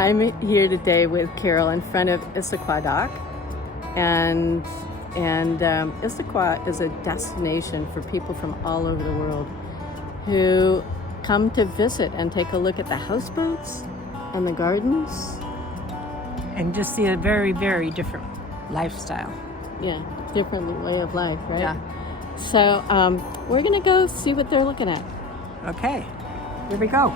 I'm here today with Carole in front of Issaquah Dock, and Issaquah is a destination for people from all over the world who come to visit and take a look at the houseboats and the gardens. And just see a very, very different lifestyle. Yeah, different way of life, right? Yeah. So we're gonna go see what they're looking at. Okay, here we go.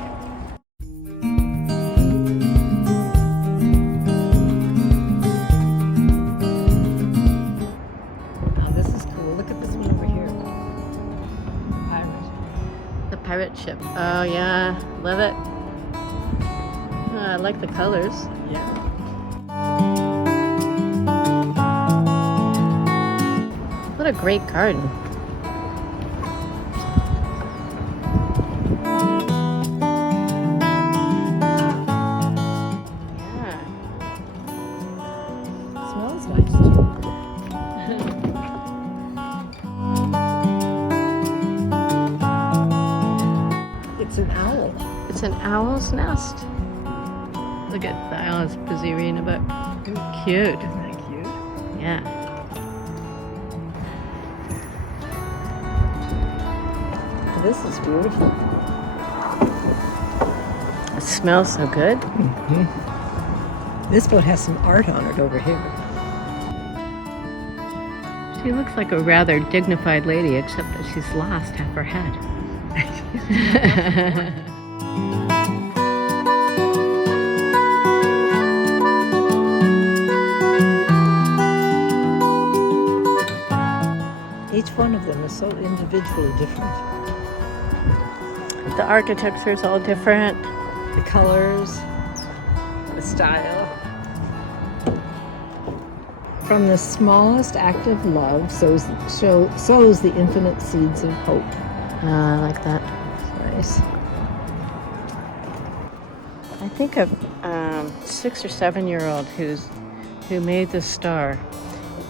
Oh, this is cool. Look at this one over here. Pirate. The pirate ship. Oh yeah, love it. I like the colors. Yeah. What a great garden. Yeah. Smells nice too. It's an owl. It's an owl's nest. Look at the owl's busy reading a book. Cute. Isn't that cute? Yeah. This is beautiful. It smells so good. Mm-hmm. This boat has some art on it over here. She looks like a rather dignified lady, except that she's lost half her head. Each one of them is so individually different. The architecture is all different. The colors, the style. From the smallest act of love sows the infinite seeds of hope. I like that. Nice. I think of 6 or 7 year old who made this star,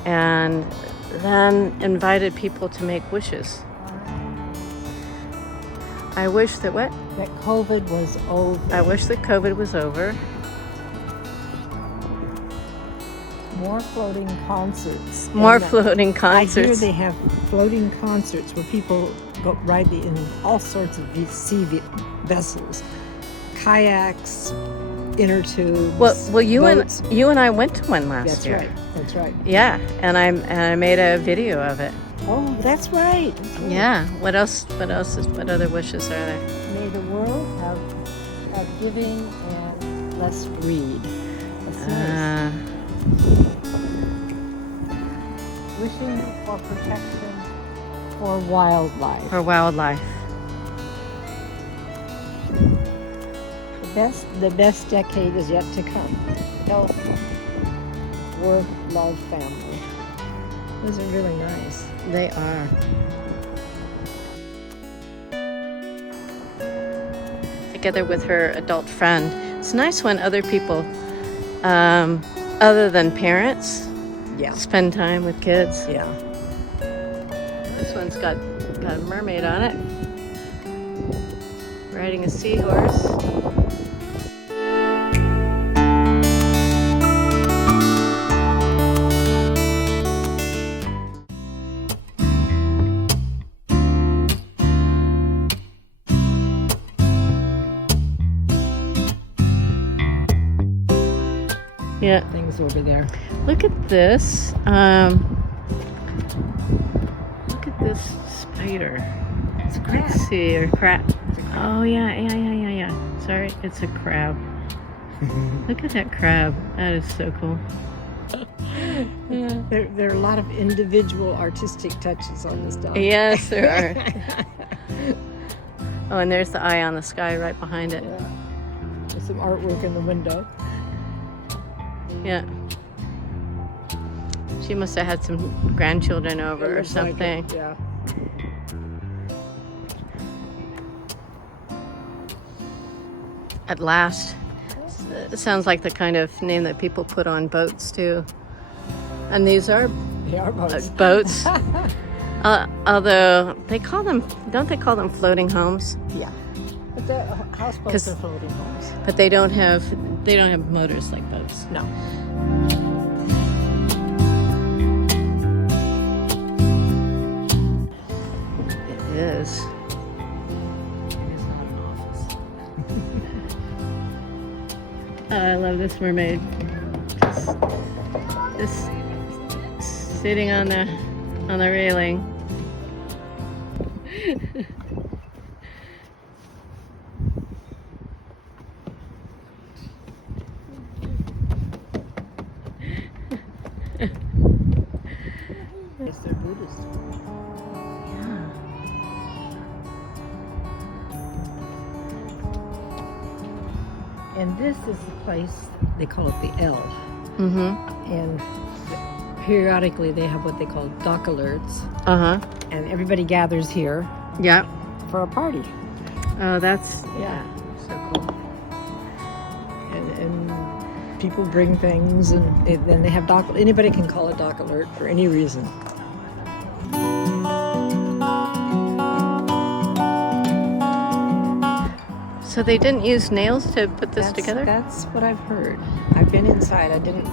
and then invited people to make wishes. I wish that what? That COVID was over. I wish that COVID was over. More floating concerts. More And, floating I hear concerts. they have floating concerts where people go ride in all sorts of sea vessels, kayaks, inner tubes. Well, you boats. and I went to one last That's year. right. That's right. Yeah, and I made a video of it. Oh, that's right. Yeah. What else? What other wishes are there? May the world have giving and less greed. That's nice. Wishing for protection for wildlife. For wildlife. The best decade is yet to come. Health, work, love, family. Those are really nice. They are. Together with her adult friend. It's nice when other people, other than parents, Yeah. spend time with kids. Yeah. This one's got a mermaid on it, riding a seahorse. Yeah. Things over there. Look at this. Look at this spider. It's a crab. Let's see, or crab. Oh yeah. Sorry, it's a crab. Look at that crab. That is so cool. Yeah. There are a lot of individual artistic touches on this dog. Yes, there are. Oh, and there's the eye on the sky right behind it. Yeah. There's some artwork in the window. Yeah. She must have had some grandchildren over or Looks like something. it, yeah. At last. It sounds like the kind of name that people put on boats too. And these are They are boats. boats. Although don't they call them floating homes? Yeah. But the houseboats are floating homes. But they don't have motors like boats. No. It is. It's not an office. Oh, I love this mermaid. Just sitting on the railing. Yes, they're Buddhist. Yeah. And this is the place, they call it the L. Mm-hmm. And periodically they have what they call dock alerts. Uh-huh. And everybody gathers here Yeah. for a party. Oh, that's Yeah. so cool. And people bring things, and then they have dock. Anybody can call a dock alert for any reason. So they didn't use nails to put this together? That's what I've heard. I've been inside. I didn't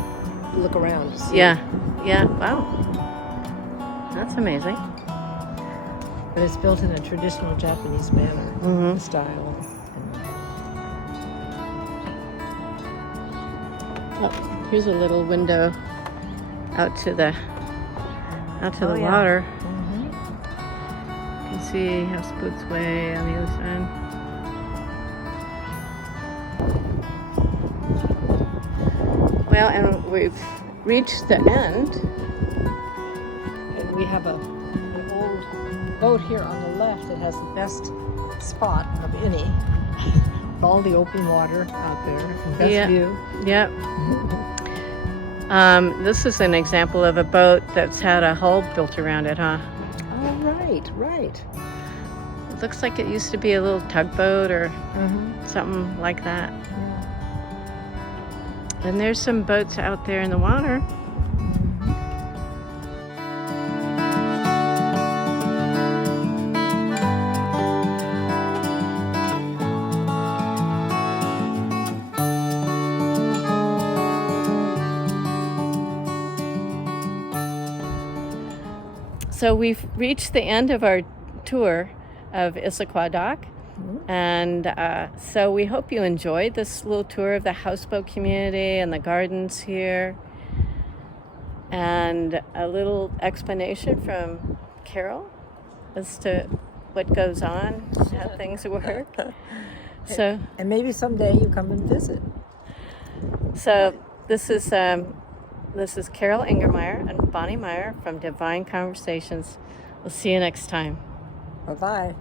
look around to see. Yeah. Yeah. Wow. That's amazing. But it's built in a traditional Japanese manner, Mhm. style. Oh, here's a little window out to the Oh, yeah. water. Mhm. You can see Houseboats Way on the other side. Well, and we've reached the end. And we have an old boat here on the left that has the best spot of any. With all the open water out there, and best Yeah. view. Yep. This is an example of a boat that's had a hull built around it, huh? Oh, right, right. It looks like it used to be a little tugboat or Mm-hmm. something like that. Yeah. And there's some boats out there in the water. So we've reached the end of our tour of Issaquah Dock. And so we hope you enjoyed this little tour of the houseboat community and the gardens here. And a little explanation from Carole as to what goes on, how things work. So And maybe someday you come and visit. this is Carole Ingermeyer and Bonny Meyer from DiVine Conversations. We'll see you next time. Bye-bye.